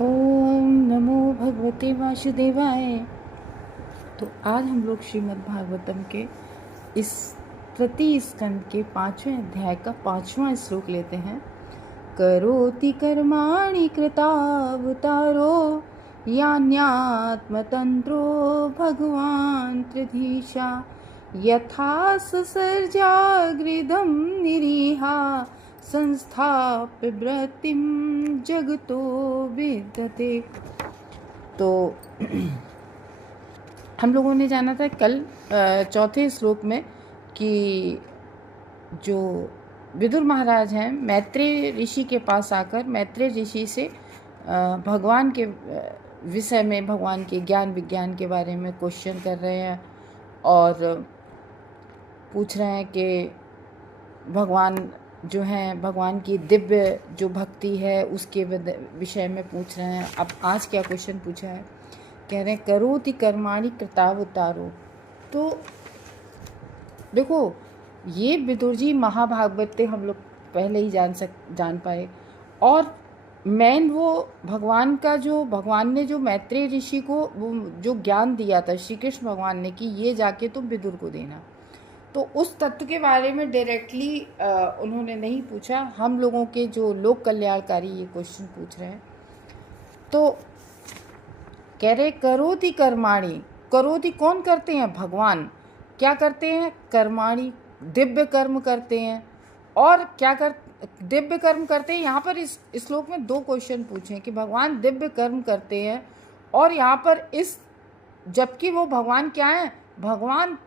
ओम नमो भगवते वासुदेवाय। तो आज हम लोग श्रीमद् भागवतम के इस तृतीय स्कंद के 5वें अध्याय का 5वां श्लोक लेते हैं। करोति कर्माणि कृतावतारो यान्यात्मतंत्रो भगवान् त्रिधीशा यथा ससर्जाग्रिदं निरीहा संस्थाप्य वृत्तिं जगतो विद्यते। तो हम लोगों ने जाना था कल चौथे श्लोक में कि जो विदुर महाराज हैं मैत्रेय ऋषि के पास आकर मैत्रेय ऋषि से भगवान के विषय में, भगवान के ज्ञान विज्ञान के बारे में क्वेश्चन कर रहे हैं और पूछ रहे हैं कि भगवान जो हैं, भगवान की दिव्य जो भक्ति है उसके विषय में पूछ रहे हैं। अब आज क्या क्वेश्चन पूछा है, कह रहे हैं करोति कर्माणि कृतावतारो। तो देखो ये विदुर जी महाभागवत हम लोग पहले ही जान पाए, और मेन वो भगवान का जो भगवान ने जो मैत्रेय ऋषि को वो जो ज्ञान दिया था श्री कृष्ण भगवान ने कि ये जाके तुम विदुर को देना, तो उस तत्व के बारे में डायरेक्टली उन्होंने नहीं पूछा। हम लोगों के जो लोक कल्याणकारी ये क्वेश्चन पूछ रहे हैं। तो कह रहे करोति कर्माणि, करोति कौन करते हैं? भगवान। क्या करते हैं? कर्माणि, दिव्य कर्म करते हैं। और क्या दिव्य कर्म करते हैं। यहाँ पर इस श्लोक में दो क्वेश्चन पूछे हैं कि भगवान दिव्य कर्म करते हैं, और यहाँ पर इस जबकि वो भगवान क्या है? भगवान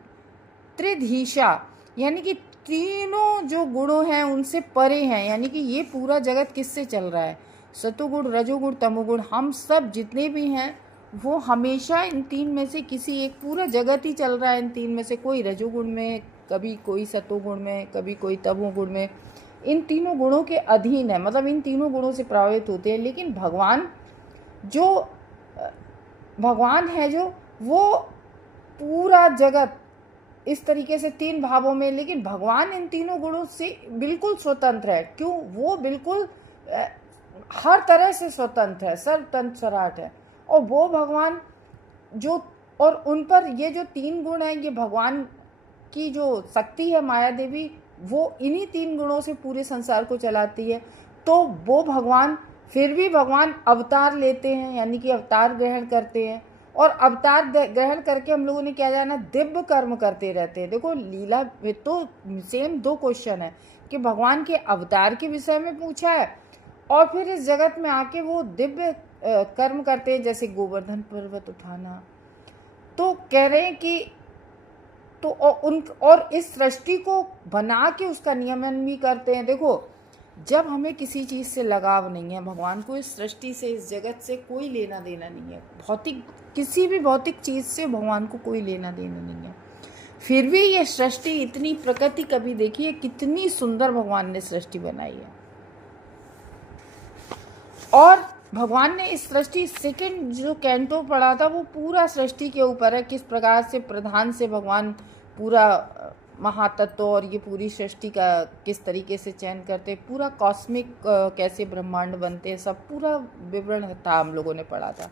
त्रिधीशा, यानी कि तीनों जो गुणों हैं उनसे परे हैं। यानी कि ये पूरा जगत किससे चल रहा है? सतोगुण, रजोगुण, तमोगुण, हम सब जितने भी हैं वो हमेशा इन तीन में से किसी एक, पूरा जगत ही चल रहा है इन तीन में से। कोई रजोगुण में, कभी कोई सतोगुण में, कभी कोई तमोगुण में, इन तीनों गुणों के अधीन है, मतलब इन तीनों गुणों से प्रभावित होते हैं। लेकिन भगवान है जो वो पूरा जगत इस तरीके से तीन भावों में, लेकिन भगवान इन तीनों गुणों से बिल्कुल स्वतंत्र है। क्यों? वो बिल्कुल हर तरह से स्वतंत्र है, सर्वतंत्र स्वराट है। और वो भगवान जो, और उन पर ये जो तीन गुण हैं, ये भगवान की जो शक्ति है माया देवी, वो इन्हीं तीन गुणों से पूरे संसार को चलाती है। तो वो भगवान फिर भी भगवान अवतार लेते हैं, यानी कि अवतार ग्रहण करते हैं, और अवतार ग्रहण करके हम लोगों ने क्या जाना? दिव्य कर्म करते रहते हैं। देखो लीला में तो सेम दो क्वेश्चन है कि भगवान के अवतार के विषय में पूछा है, और फिर इस जगत में आके वो दिव्य कर्म करते हैं, जैसे गोवर्धन पर्वत उठाना। तो कह रहे हैं कि तो और इस सृष्टि को बना के उसका नियमन भी करते हैं। देखो जब हमें किसी चीज़ से लगाव नहीं है, भगवान को इस सृष्टि से, इस जगत से कोई लेना देना नहीं है, भौतिक किसी भी भौतिक चीज़ से भगवान को कोई लेना देना नहीं है, फिर भी ये सृष्टि इतनी, प्रकृति कभी देखिए कितनी सुंदर भगवान ने सृष्टि बनाई है। और भगवान ने इस सृष्टि, सेकंड जो कैंटो पढ़ा था वो पूरा सृष्टि के ऊपर है, किस प्रकार से प्रधान से भगवान पूरा महातत्व और ये पूरी सृष्टि का किस तरीके से चयन करते, पूरा कॉस्मिक कैसे ब्रह्मांड बनते हैं, सब पूरा विवरण था, हम लोगों ने पढ़ा था।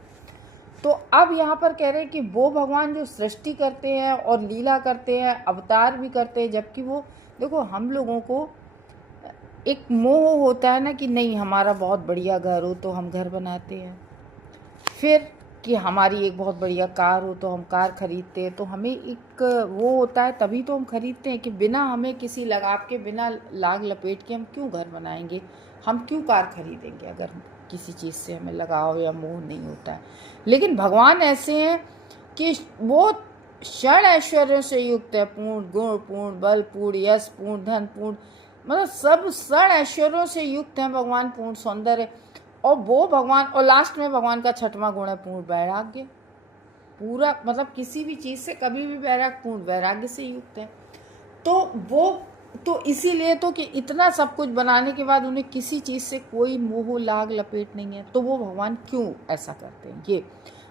तो अब यहाँ पर कह रहे हैं कि वो भगवान जो सृष्टि करते हैं और लीला करते हैं, अवतार भी करते हैं। जबकि वो, देखो हम लोगों को एक मोह होता है ना कि नहीं हमारा बहुत बढ़िया घर हो तो हम घर बनाते हैं, फिर कि हमारी एक बहुत बढ़िया कार हो तो हम कार खरीदते हैं। तो हमें एक वो होता है, तभी तो हम खरीदते हैं कि बिना हमें किसी लगाव के, बिना लाग लपेट के हम क्यों घर बनाएंगे, हम क्यों कार खरीदेंगे अगर किसी चीज़ से हमें लगाव या मोह नहीं होता है। लेकिन भगवान ऐसे हैं कि वो क्षण ऐश्वर्यों से युक्त है, पूर्ण गुण, पूर्ण बल, पूर्ण यश, पूर्ण धन, पूर्ण, मतलब सब क्षण ऐश्वर्यों से युक्त हैं भगवान, पूर्ण सौंदर्य। और वो भगवान, और लास्ट में भगवान का छठवां गुण है पूर्ण वैराग्य। पूरा मतलब किसी भी चीज़ से कभी भी पूर्ण वैराग्य से युक्त है। तो वो, तो इसीलिए तो कि इतना सब कुछ बनाने के बाद उन्हें किसी चीज़ से कोई मोह लाग लपेट नहीं है, तो वो भगवान क्यों ऐसा करते हैं ये।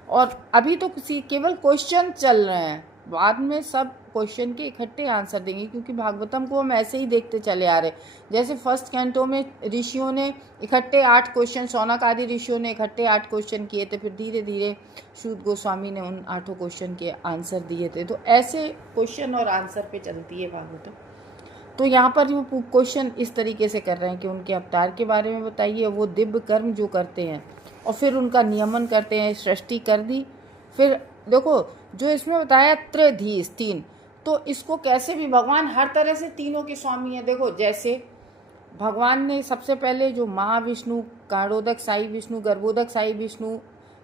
और अभी तो केवल क्वेश्चन चल रहे हैं, बाद में सब क्वेश्चन के इकट्ठे आंसर देंगे, क्योंकि भागवतम को हम ऐसे ही देखते चले आ रहे। जैसे फर्स्ट कैंटो में ऋषियों ने इकट्ठे 8 क्वेश्चन, शौनक आदि ऋषियों ने इकट्ठे 8 क्वेश्चन किए थे, फिर धीरे धीरे सूत गोस्वामी ने उन 8 क्वेश्चन के आंसर दिए थे। तो ऐसे क्वेश्चन और आंसर पे चलती है भागवतम। तो यहाँ पर वो क्वेश्चन इस तरीके से कर रहे हैं कि उनके अवतार के बारे में बताइए, वो दिव्य कर्म जो करते हैं और फिर उनका नियमन करते हैं। सृष्टि कर दी, फिर देखो जो इसमें बताया त्रिधीस 3, तो इसको कैसे भी भगवान हर तरह से तीनों के स्वामी हैं। देखो जैसे भगवान ने सबसे पहले जो महाविष्णु, काणोदक साई विष्णु, गर्भोदक साई विष्णु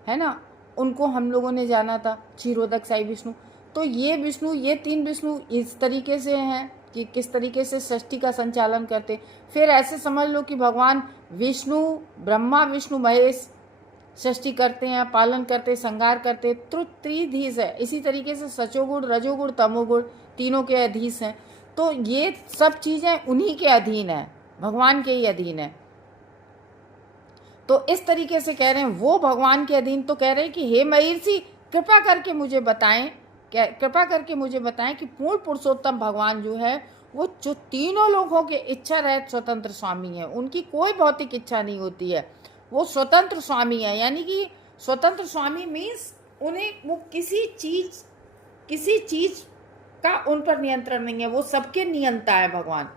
है ना, उनको हम लोगों ने जाना था, क्षीरोदक साई विष्णु। तो ये विष्णु, ये 3 विष्णु इस तरीके से हैं कि किस तरीके से सृष्टि का संचालन करते। फिर ऐसे समझ लो कि भगवान विष्णु, ब्रह्मा विष्णु महेश सृष्टि करते हैं, पालन करते, संहार करते, त्रिधीश है। इसी तरीके से सचोगुण, रजोगुण, तमोगुण तीनों के अधीश हैं। तो ये सब चीज़ें उन्हीं के अधीन है, भगवान के ही अधीन है। तो इस तरीके से कह रहे हैं वो भगवान के अधीन। तो कह रहे हैं कि हे महिषी, कृपा करके मुझे बताएं कि पूर्ण पुरुषोत्तम भगवान जो है वो जो तीनों लोगों के इच्छा रहित स्वतंत्र स्वामी है, उनकी कोई भौतिक इच्छा नहीं होती है, वो स्वतंत्र स्वामी है। यानी कि स्वतंत्र स्वामी मीन्स उन्हें वो किसी चीज का उन पर नियंत्रण नहीं है, वो सबके नियंता है भगवान।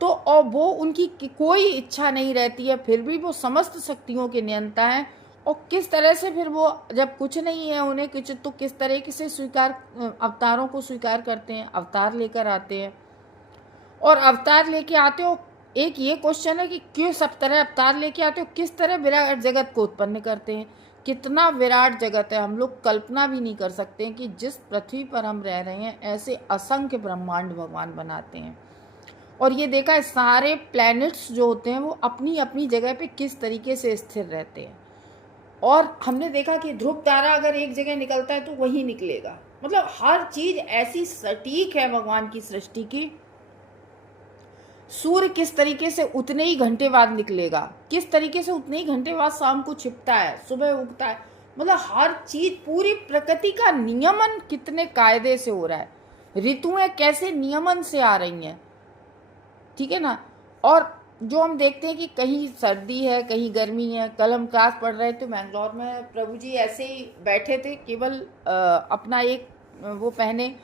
तो और वो उनकी कोई इच्छा नहीं रहती है, फिर भी वो समस्त शक्तियों के नियंता है। और किस तरह से फिर वो जब कुछ नहीं है उन्हें कुछ, तो किस तरह से अवतारों को स्वीकार करते हैं, अवतार लेकर आते हैं। और अवतार लेके आते हो, एक ये क्वेश्चन है कि क्यों सब तरह अवतार लेके आते हो, किस तरह विराट जगत को उत्पन्न करते हैं। कितना विराट जगत है, हम लोग कल्पना भी नहीं कर सकते हैं कि जिस पृथ्वी पर हम रह रहे हैं ऐसे असंख्य ब्रह्मांड भगवान बनाते हैं। और ये देखा है सारे प्लैनेट्स जो होते हैं वो अपनी अपनी जगह पे किस तरीके से स्थिर रहते हैं। और हमने देखा कि ध्रुव तारा अगर एक जगह निकलता है तो वही निकलेगा। मतलब हर चीज ऐसी सटीक है भगवान की सृष्टि की। सूर्य किस तरीके से उतने ही घंटे बाद निकलेगा, किस तरीके से उतने ही घंटे बाद शाम को छिपता है, सुबह उगता है। मतलब हर चीज, पूरी प्रकृति का नियमन कितने कायदे से हो रहा है। ऋतुएं कैसे नियमन से आ रही हैं, ठीक है ना। और जो हम देखते हैं कि कहीं सर्दी है, कहीं गर्मी है। कल हम क्लास पढ़ रहे थे मैंगलोर में, प्रभु जी ऐसे ही बैठे थे, केवल अपना एक वो पहने,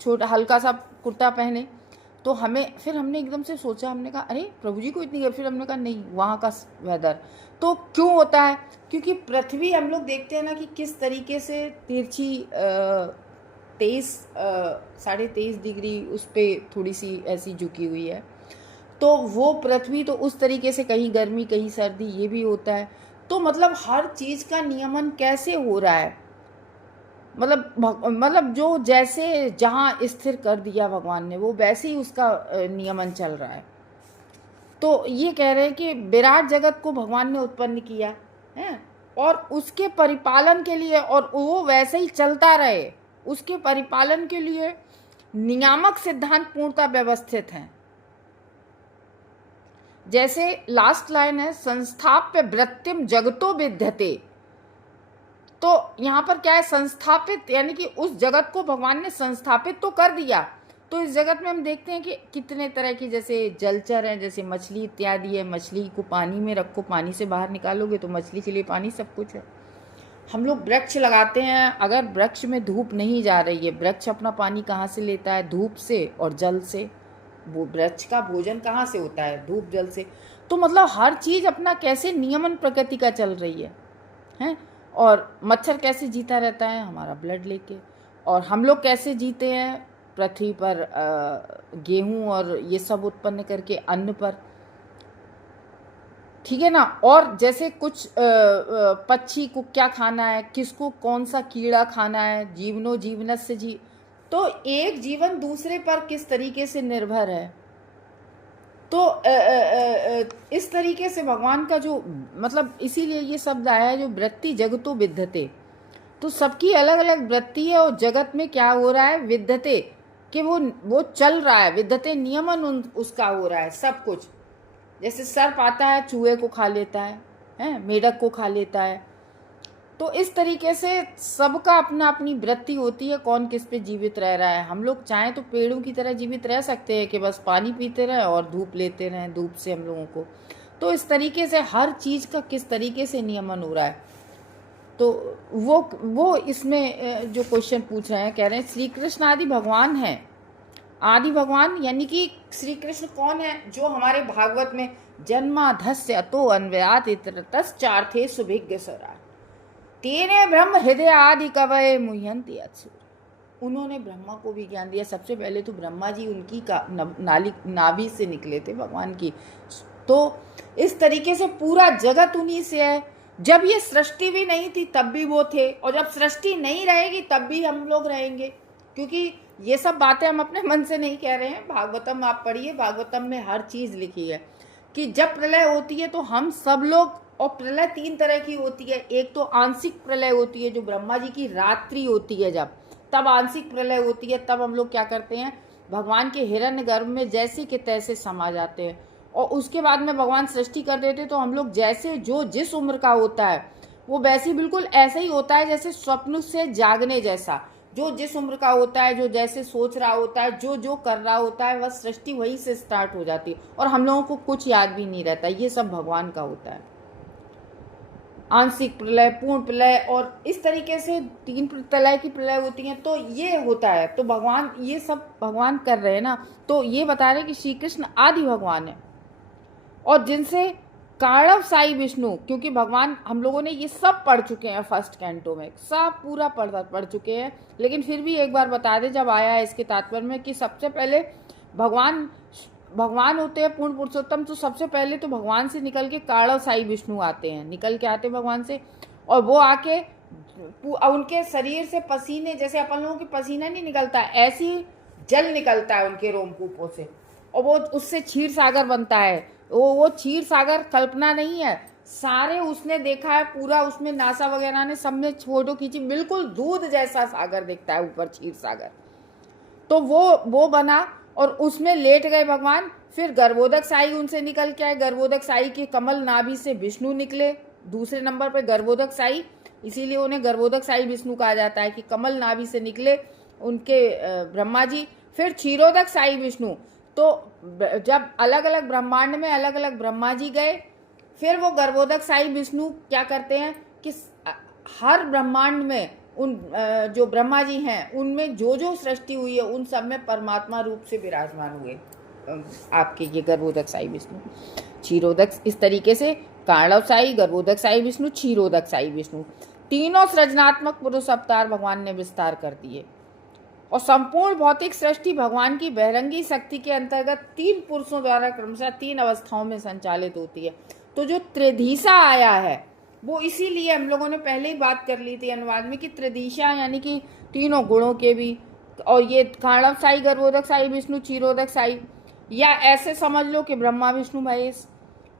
छोटा हल्का सा कुर्ता पहने। तो फिर हमने एकदम से सोचा, हमने कहा अरे प्रभु जी को इतनी, फिर हमने कहा नहीं, वहाँ का वेदर तो क्यों होता है, क्योंकि पृथ्वी हम लोग देखते हैं ना कि किस तरीके से तिरछी 23 डिग्री उस पर थोड़ी सी ऐसी झुकी हुई है। तो वो पृथ्वी तो उस तरीके से कहीं गर्मी कहीं सर्दी, ये भी होता है। तो मतलब हर चीज का नियमन कैसे हो रहा है, मतलब जो जैसे जहाँ स्थिर कर दिया भगवान ने वो वैसे ही उसका नियमन चल रहा है। तो ये कह रहे हैं कि विराट जगत को भगवान ने उत्पन्न किया है और उसके परिपालन के लिए, और वो वैसे ही चलता रहे, उसके परिपालन के लिए नियामक सिद्धांत पूर्णतः व्यवस्थित हैं। जैसे लास्ट लाइन है, संस्थाप्य वृत्तिम जगतो विद्यते। तो यहाँ पर क्या है, संस्थापित, यानी कि उस जगत को भगवान ने संस्थापित तो कर दिया। तो इस जगत में हम देखते हैं कि कितने तरह की, जैसे जलचर हैं, जैसे मछली इत्यादि है। मछली को पानी में रखो, पानी से बाहर निकालोगे तो मछली के लिए पानी सब कुछ है। हम लोग वृक्ष लगाते हैं, अगर वृक्ष में धूप नहीं जा रही है, वृक्ष अपना पानी कहाँ से लेता है, धूप से और जल से। वो वृक्ष का भोजन कहाँ से होता है, धूप जल से। तो मतलब हर चीज अपना कैसे नियमन प्रकृति का चल रही है, हैं। और मच्छर कैसे जीता रहता है, हमारा ब्लड लेके। और हम लोग कैसे जीते हैं पृथ्वी पर, गेहूं और ये सब उत्पन्न करके अन्न पर, ठीक है ना। और जैसे कुछ पक्षी को क्या खाना है, किसको कौन सा कीड़ा खाना है, जीवनो जीवनस्य जी। तो एक जीवन दूसरे पर किस तरीके से निर्भर है। तो इस तरीके से भगवान का जो, मतलब इसीलिए ये शब्द आया है जो वृत्ति जगतो विद्यते। तो सबकी अलग अलग वृत्ति है और जगत में क्या हो रहा है, विद्यते, कि वो चल रहा है। विद्यते नियमन उसका हो रहा है सब कुछ। जैसे सर्प आता है, चूहे को खा लेता है, मेढक को खा लेता है, तो इस तरीके से सबका अपना अपनी वृत्ति होती है, कौन किस पे जीवित रह रहा है। हम लोग चाहें तो पेड़ों की तरह जीवित रह सकते हैं कि बस पानी पीते रहें और धूप लेते रहें, धूप से हम लोगों को। तो इस तरीके से हर चीज़ का किस तरीके से नियमन हो रहा है। तो वो इसमें जो क्वेश्चन पूछ रहे हैं, कह रहे हैं श्री कृष्ण आदि भगवान हैं। आदि भगवान यानी कि श्री कृष्ण कौन है? जो हमारे भागवत में जन्माधस्य अतो अन्वयात इतरतश्चार्थे सुभिज्ञ सरा तेने ब्रह्म हृदय आदि कवये मुह्यन्ति अत्सुर। उन्होंने ब्रह्मा को भी ज्ञान दिया। सबसे पहले तो ब्रह्मा जी उनकी नाभि से निकले थे भगवान की। तो इस तरीके से पूरा जगत उन्हीं से है। जब ये सृष्टि भी नहीं थी तब भी वो थे, और जब सृष्टि नहीं रहेगी तब भी हम लोग रहेंगे। क्योंकि ये सब बातें हम अपने मन से नहीं कह रहे हैं। भागवतम आप पढ़िए, भागवतम में हर चीज़ लिखी है कि जब प्रलय होती है तो हम सब लोग, और प्रलय 3 तरह की होती है। एक तो आंशिक प्रलय होती है, जो ब्रह्मा जी की रात्रि होती है, जब तब आंशिक प्रलय होती है। तब हम लोग क्या करते हैं, भगवान के हिरण्य गर्भ में जैसे के तैसे समा जाते हैं, और उसके बाद में भगवान सृष्टि कर देते। तो हम लोग जैसे जो जिस उम्र का होता है वो वैसे बिल्कुल ऐसा ही होता है जैसे स्वप्न से जागने जैसा। जो जिस उम्र का होता है, जो जैसे सोच रहा होता है, जो जो कर रहा होता है, वह सृष्टि वहीं से स्टार्ट हो जाती है, और हम लोगों को कुछ याद भी नहीं रहता। ये सब भगवान का होता है। आंशिक प्रलय, पूर्ण प्रलय, और इस तरीके से 3 प्रलय की प्रलय होती हैं। तो ये होता है। तो भगवान ये सब भगवान कर रहे हैं ना। तो ये बता रहे हैं कि श्री कृष्ण आदि भगवान है, और जिनसे कारणव साई विष्णु, क्योंकि भगवान हम लोगों ने ये सब पढ़ चुके हैं फर्स्ट कैंटो में, सब पूरा पढ़ चुके हैं। लेकिन फिर भी एक बार बता दें जब आया है इसके तात्पर्य में, कि सबसे पहले भगवान होते हैं पूर्ण पुरुषोत्तम। तो सबसे पहले तो भगवान से निकल के कारणव साई विष्णु आते हैं, निकल के आते हैं भगवान से, और वो आके उनके शरीर से पसीने, जैसे अपन लोगों के पसीना नहीं निकलता, ऐसे ही जल निकलता है उनके रोमकूपों से, और वो उससे क्षीर सागर बनता है। वो क्षीर सागर कल्पना नहीं है, सारे उसने देखा है पूरा। उसमें नासा वगैरह ने सबने फोटो खींची, बिल्कुल दूध जैसा सागर दिखता है ऊपर, क्षीर सागर। तो वो बना, और उसमें लेट गए भगवान। फिर गर्भोदक साई उनसे निकल के आए। गर्भोदक साई के कमल नाभि से विष्णु निकले दूसरे नंबर पर, गर्भोदक साई, इसीलिए उन्हें गर्भोदक साई विष्णु कहा जाता है कि कमल नाभि से निकले उनके ब्रह्मा जी। फिर क्षीरोदक साई विष्णु। तो जब अलग अलग ब्रह्मांड में अलग अलग ब्रह्मा जी गए, फिर वो गर्भोदक साई विष्णु क्या करते हैं कि हर ब्रह्मांड में उन जो ब्रह्मा जी हैं उनमें जो जो सृष्टि हुई है उन सब में परमात्मा रूप से विराजमान हुए आपके ये गर्भोदक साई विष्णु। क्षीरोदक, इस तरीके से कारणव साई, गर्भोदक साई विष्णु, क्षीरोदक साई विष्णु, तीनों सृजनात्मक पुरुष अवतार भगवान ने विस्तार कर दिए। और संपूर्ण भौतिक सृष्टि भगवान की बहरंगी शक्ति के अंतर्गत 3 पुरुषों द्वारा क्रमशः 3 अवस्थाओं में संचालित होती है। तो जो त्रिदिशा आया है वो इसीलिए हम लोगों ने पहले ही बात कर ली थी अनुवाद में कि त्रिदिशा यानी कि तीनों गुणों के भी। और ये कारणव साई, गर्भोदक साई विष्णु, क्षीरोदक साई, या ऐसे समझ लो कि ब्रह्मा विष्णु महेश।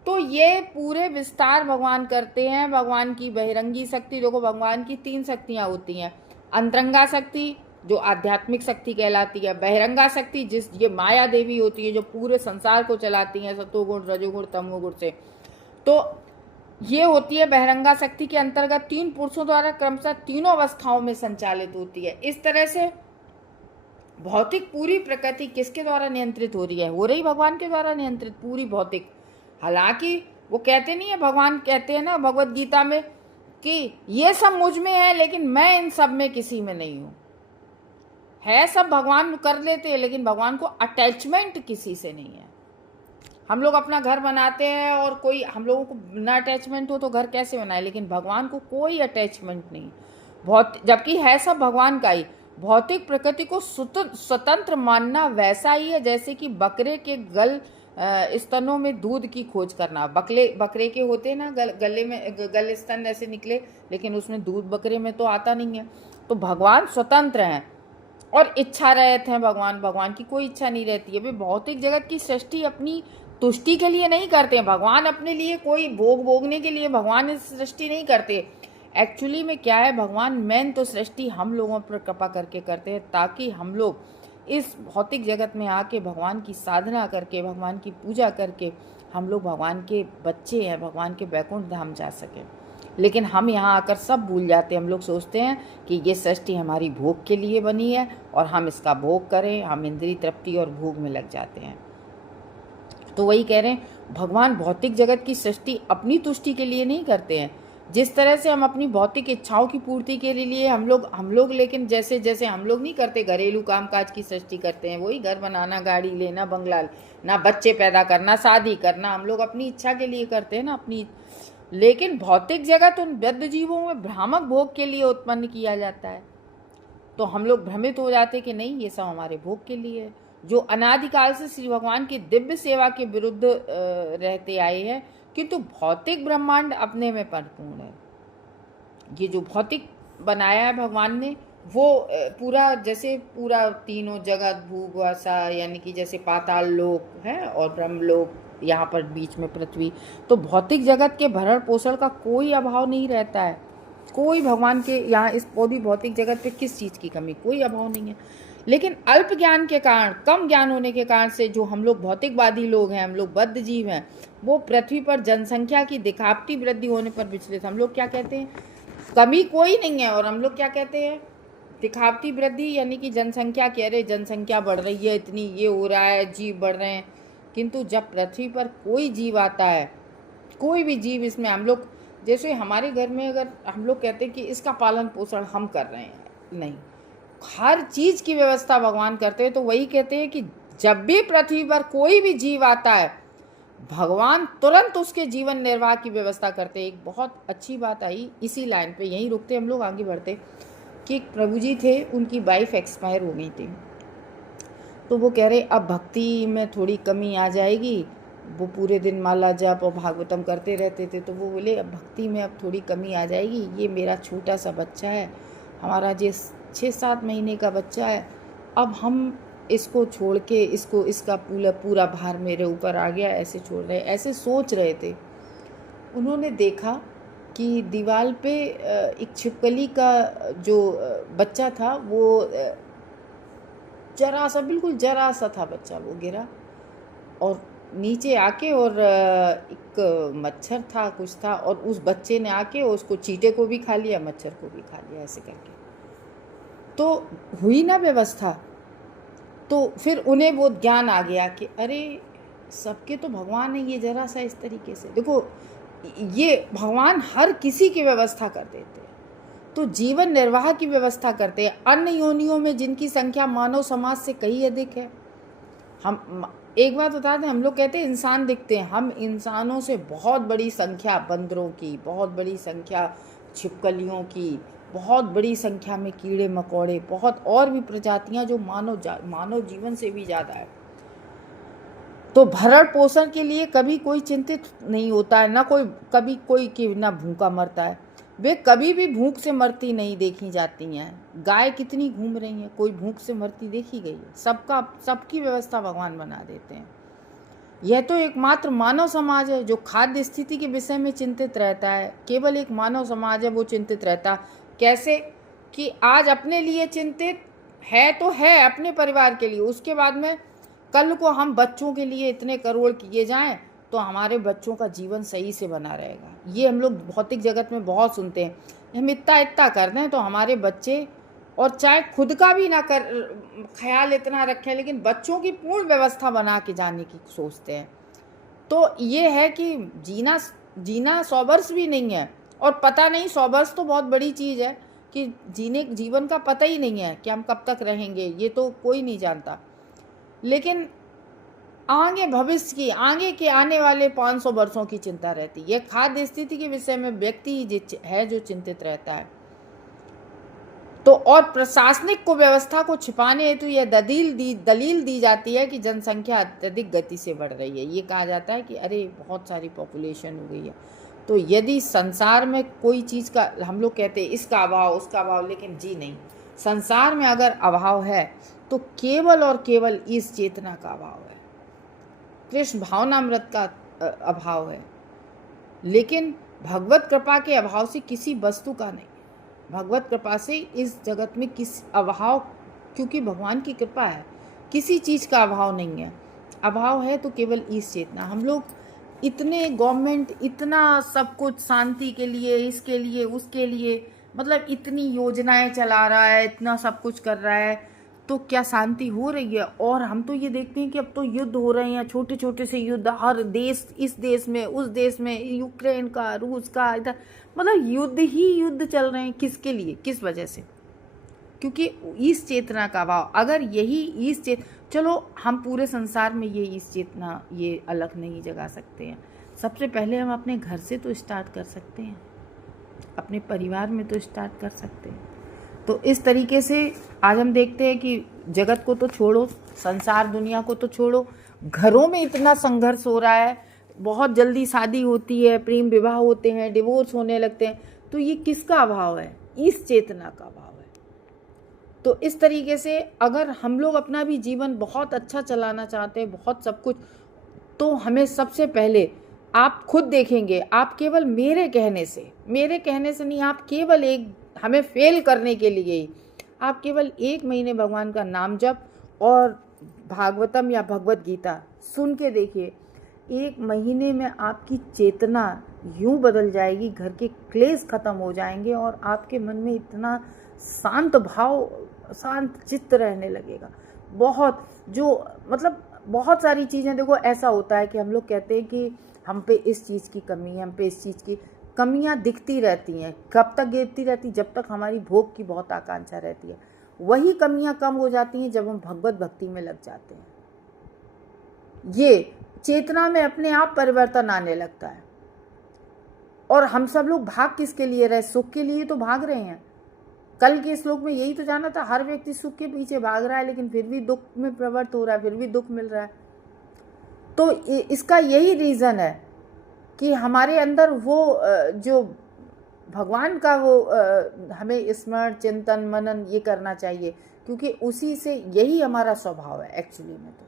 तो ये पूरे विस्तार भगवान करते हैं। भगवान की बहिरंगी शक्ति, देखो भगवान की 3 शक्तियाँ होती हैं। अंतरंगा शक्ति जो आध्यात्मिक शक्ति कहलाती है, बहिरंगा शक्ति जिस ये माया देवी होती है जो पूरे संसार को चलाती है सतोगुण रजोगुण तमोगुण से। तो ये होती है बहिरंगा शक्ति के अंतर्गत 3 पुरुषों द्वारा क्रमशः तीनों अवस्थाओं में संचालित होती है। इस तरह से भौतिक पूरी प्रकृति किसके द्वारा नियंत्रित हो रही है? हो रही भगवान के द्वारा नियंत्रित पूरी भौतिक। हालांकि वो कहते नहीं है, भगवान कहते हैं ना भगवत गीता में कि ये सब मुझ में है लेकिन मैं इन सब में किसी में नहीं हूँ। है सब भगवान कर लेते हैं लेकिन भगवान को अटैचमेंट किसी से नहीं है। हम लोग अपना घर बनाते हैं और कोई हम लोगों को बिना अटैचमेंट हो तो घर कैसे बनाए, लेकिन भगवान को कोई अटैचमेंट नहीं, जबकि है सब भगवान का ही। भौतिक प्रकृति को स्वतंत्र मानना वैसा ही है जैसे कि बकरे के गल स्तनों में दूध की खोज करना। बकरे के होते हैं ना गले में गल स्तन ऐसे निकले, लेकिन उसमें दूध बकरे में तो आता नहीं है। तो भगवान स्वतंत्र हैं और इच्छा रहित हैं। भगवान की कोई इच्छा नहीं रहती है। वे भौतिक जगत की सृष्टि अपनी तुष्टि के लिए नहीं करते हैं। भगवान अपने लिए कोई भोगने के लिए भगवान इस सृष्टि नहीं करते। एक्चुअली में क्या है, भगवान मेन तो सृष्टि हम लोगों पर कृपा करके करते हैं ताकि हम लोग इस भौतिक जगत में आके भगवान की साधना करके, भगवान की पूजा करके हम लोग भगवान के बच्चे हैं, भगवान के वैकुंठ धाम जा सकें। लेकिन हम यहाँ आकर सब भूल जाते हैं। हम लोग सोचते हैं कि ये सृष्टि हमारी भोग के लिए बनी है और हम इसका भोग करें, हम इंद्रिय तृप्ति और भोग में लग जाते हैं। तो वही कह रहे हैं, भगवान भौतिक जगत की सृष्टि अपनी तुष्टि के लिए नहीं करते हैं। जिस तरह से हम अपनी भौतिक इच्छाओं की पूर्ति के लिए हम लोग लेकिन जैसे जैसे हम लोग नहीं करते, घरेलू कामकाज की सृष्टि करते हैं, वही घर बनाना, गाड़ी लेना, बंगला ना, बच्चे पैदा करना, शादी करना, हम लोग अपनी इच्छा के लिए करते हैं ना अपनी। लेकिन भौतिक जगत उन बद्ध जीवों में भ्रामक भोग के लिए उत्पन्न किया जाता है। तो हम लोग भ्रमित हो जाते कि नहीं, ये सब हमारे भोग के लिए है, जो अनादिकाल से श्री भगवान की दिव्य सेवा के विरुद्ध रहते आए हैं। किंतु भौतिक ब्रह्मांड अपने में परिपूर्ण है। ये जो भौतिक बनाया है भगवान ने, वो पूरा जैसे पूरा तीनों जगत, भूगवसा यानी कि जैसे पाताल लोक है और ब्रह्मलोक, यहाँ पर बीच में पृथ्वी, तो भौतिक जगत के भरण पोषण का कोई अभाव नहीं रहता है। कोई भगवान के यहाँ इस पूरी भौतिक जगत पे किस चीज़ की कमी, कोई अभाव नहीं है। लेकिन अल्प ज्ञान के कारण, कम ज्ञान होने के कारण से जो हम लोग भौतिकवादी लोग हैं, हम लोग बद्ध जीव हैं, वो पृथ्वी पर जनसंख्या की दिखावटी वृद्धि होने पर विचलित। हम लोग क्या कहते हैं, कमी कोई नहीं है, और हम लोग क्या कहते हैं, दिखावटी वृद्धि, यानी कि जनसंख्या कह रहे, जनसंख्या बढ़ रही है इतनी, ये हो रहा है, जीव बढ़ रहे हैं। किंतु जब पृथ्वी पर कोई जीव आता है, कोई भी जीव, इसमें हम लोग जैसे हमारे घर में अगर हम लोग कहते हैं कि इसका पालन पोषण हम कर रहे हैं, नहीं, हर चीज़ की व्यवस्था भगवान करते हैं। तो वही कहते हैं कि जब भी पृथ्वी पर कोई भी जीव आता है, भगवान तुरंत उसके जीवन निर्वाह की व्यवस्था करते हैं। एक बहुत अच्छी बात आई इसी लाइन पे, यहीं रुकते हम लोग, आगे बढ़ते, कि एक प्रभु जी थे, उनकी वाइफ एक्सपायर हो गई थी। तो वो कह रहे अब भक्ति में थोड़ी कमी आ जाएगी। वो पूरे दिन माला जप और भागवतम करते रहते थे। तो वो बोले अब भक्ति में अब थोड़ी कमी आ जाएगी, ये मेरा छोटा सा बच्चा है, हमारा जो 6-7 महीने का बच्चा है, अब हम इसको छोड़ के इसका पूरा भार मेरे ऊपर आ गया, ऐसे छोड़ रहे, ऐसे सोच रहे थे। उन्होंने देखा कि दीवार पे एक छिपकली का जो बच्चा था, वो बिल्कुल जरा सा था बच्चा, वो गिरा और नीचे आके, और एक मच्छर था, कुछ था, और उस बच्चे ने आके उसको, चींटे को भी खा लिया, मच्छर को भी खा लिया, ऐसे करके। तो हुई ना व्यवस्था। तो फिर उन्हें वो ज्ञान आ गया कि अरे सबके तो भगवान है, ये जरा सा इस तरीके से देखो, ये भगवान हर किसी की व्यवस्था कर देते हैं। तो जीवन निर्वाह की व्यवस्था करते हैं। अन्य योनियों में जिनकी संख्या मानव समाज से कहीं अधिक है। हम एक बात बता दें, हम लोग कहते हैं इंसान दिखते हैं, हम इंसानों से बहुत बड़ी संख्या बंदरों की, बहुत बड़ी संख्या छिपकलियों की, बहुत बड़ी संख्या में कीड़े मकोड़े, बहुत और भी प्रजातियां जो मानव जीवन से भी ज़्यादा है। तो भरण पोषण के लिए कभी कोई चिंतित नहीं होता है, ना कभी कोई ना भूखा मरता है। वे कभी भी भूख से मरती नहीं देखी जाती हैं। गाय कितनी घूम रही हैं, कोई भूख से मरती देखी गई है? सबकी व्यवस्था भगवान बना देते हैं। यह तो एकमात्र मानव समाज है जो खाद्य स्थिति के विषय में चिंतित रहता है। केवल एक मानव समाज है वो चिंतित रहता। कैसे कि आज अपने लिए चिंतित है तो है, अपने परिवार के लिए, उसके बाद में कल को हम बच्चों के लिए इतने करोड़ किए जाएं तो हमारे बच्चों का जीवन सही से बना रहेगा। ये हम लोग भौतिक जगत में बहुत सुनते हैं, हम इतना कर दें तो हमारे बच्चे, और चाहे खुद का भी ना कर ख्याल इतना रखें, लेकिन बच्चों की पूर्ण व्यवस्था बना के जाने की सोचते हैं। तो ये है कि जीना 100 वर्ष भी नहीं है, और पता नहीं 100 वर्ष तो बहुत बड़ी चीज़ है कि जीवन का पता ही नहीं है कि हम कब तक रहेंगे, ये तो कोई नहीं जानता। लेकिन आगे भविष्य की, आगे के आने वाले 500 वर्षों की चिंता रहती है। खाद्य स्थिति के विषय में व्यक्ति ही है जो चिंतित रहता है। तो और प्रशासनिक को व्यवस्था को छिपाने हेतु यह दलील दी जाती है कि जनसंख्या अत्यधिक गति से बढ़ रही है। ये कहा जाता है कि अरे बहुत सारी पॉपुलेशन हो गई है। तो यदि संसार में कोई चीज़ का, हम लोग कहते हैं इसका अभाव उसका अभाव, लेकिन जी नहीं, संसार में अगर अभाव है तो केवल और केवल इस चेतना का अभाव है, कृष्ण भावनामृत का अभाव है। लेकिन भगवत कृपा के अभाव से किसी वस्तु का नहीं। भगवत कृपा से इस जगत में किस अभाव, क्योंकि भगवान की कृपा है, किसी चीज़ का अभाव नहीं है। अभाव है तो केवल ईश चेतना। हम लोग इतने गवर्नमेंट इतना सब कुछ शांति के लिए, इसके लिए, उसके लिए, मतलब इतनी योजनाएं चला रहा है, इतना सब कुछ कर रहा है, तो क्या शांति हो रही है? और हम तो ये देखते हैं कि अब तो युद्ध हो रहे हैं, छोटे छोटे से युद्ध, हर देश, इस देश में, उस देश में, यूक्रेन का, रूस का, इधर, मतलब युद्ध ही युद्ध चल रहे हैं। किसके लिए, किस वजह से? क्योंकि इस चेतना का अभाव। अगर यही इस चलो हम पूरे संसार में ये इस चेतना ये अलग नहीं जगा सकते हैं, सबसे पहले हम अपने घर से तो स्टार्ट कर सकते हैं, अपने परिवार में तो स्टार्ट कर सकते हैं। तो इस तरीके से आज हम देखते हैं कि जगत को तो छोड़ो, संसार दुनिया को तो छोड़ो, घरों में इतना संघर्ष हो रहा है, बहुत जल्दी शादी होती है, प्रेम विवाह होते हैं, डिवोर्स होने लगते हैं। तो ये किसका अभाव है? इस चेतना का अभाव है। तो इस तरीके से अगर हम लोग अपना भी जीवन बहुत अच्छा चलाना चाहते हैं, बहुत सब कुछ, तो हमें सबसे पहले आप खुद देखेंगे, आप केवल मेरे कहने से नहीं, आप केवल एक हमें फेल करने के लिए ही आप केवल 1 महीने भगवान का नाम जप और भागवतम या भगवत गीता सुन के देखिए। 1 महीने में आपकी चेतना यूं बदल जाएगी, घर के क्लेश खत्म हो जाएंगे और आपके मन में इतना शांत भाव, शांत चित्त रहने लगेगा। बहुत जो मतलब बहुत सारी चीज़ें, देखो ऐसा होता है कि हम लोग कहते हैं कि हम पे इस चीज़ की कमी है, हम पे इस चीज़ की कमियां दिखती रहती हैं। कब तक गिरती रहती? जब तक हमारी भोग की बहुत आकांक्षा रहती है। वही कमियां कम हो जाती हैं जब हम भगवत भक्ति में लग जाते हैं। ये चेतना में अपने आप परिवर्तन आने लगता है। और हम सब लोग भाग किसके लिए रहे? सुख के लिए तो भाग रहे हैं। कल के श्लोक में यही तो जाना था, हर व्यक्ति सुख के पीछे भाग रहा है, लेकिन फिर भी दुख में प्रवृत्त हो रहा है, फिर भी दुख मिल रहा है। तो इसका यही रीज़न है कि हमारे अंदर वो जो भगवान का वो हमें स्मरण, चिंतन, मनन ये करना चाहिए, क्योंकि उसी से यही हमारा स्वभाव है एक्चुअली में तो।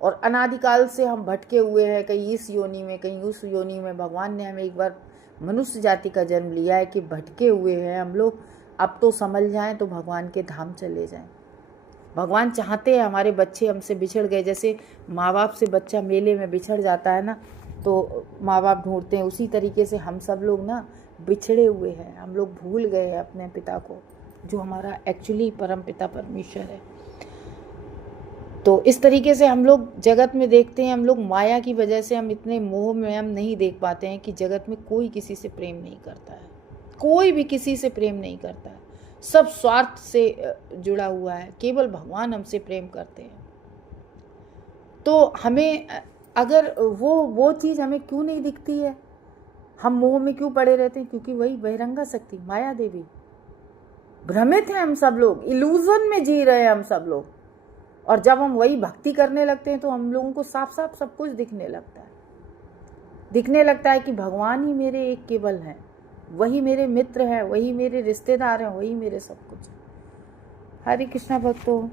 और अनादिकाल से हम भटके हुए हैं, कहीं इस योनि में, कहीं उस योनि में। भगवान ने हमें एक बार मनुष्य जाति का जन्म लिया है कि भटके हुए हैं हम लोग। अब तो समझ जाएं तो भगवान के धाम चले जाएं। भगवान चाहते हैं हमारे बच्चे हमसे बिछड़ गए, जैसे माँ बाप से बच्चा मेले में बिछड़ जाता है ना, तो माँ बाप ढूंढते हैं, उसी तरीके से हम सब लोग ना बिछड़े हुए हैं। हम लोग भूल गए हैं अपने पिता को, जो हमारा एक्चुअली परम पिता परमेश्वर है। तो इस तरीके से हम लोग जगत में देखते हैं, हम लोग माया की वजह से हम इतने मोह में हम नहीं देख पाते हैं कि जगत में कोई किसी से प्रेम नहीं करता है, कोई भी किसी से प्रेम नहीं करता है। सब स्वार्थ से जुड़ा हुआ है, केवल भगवान हमसे प्रेम करते हैं। तो हमें अगर वो चीज़ हमें क्यों नहीं दिखती है, हम मोह में क्यों पड़े रहते हैं? क्योंकि वही बहिरंगा शक्ति, माया देवी, भ्रमित हैं हम सब लोग, इल्यूजन में जी रहे हैं हम सब लोग। और जब हम वही भक्ति करने लगते हैं तो हम लोगों को साफ साफ सब कुछ दिखने लगता है कि भगवान ही मेरे एक केवल हैं, वही मेरे मित्र हैं, वही मेरे रिश्तेदार हैं, वही मेरे सब कुछ। हरे कृष्णा भक्तों।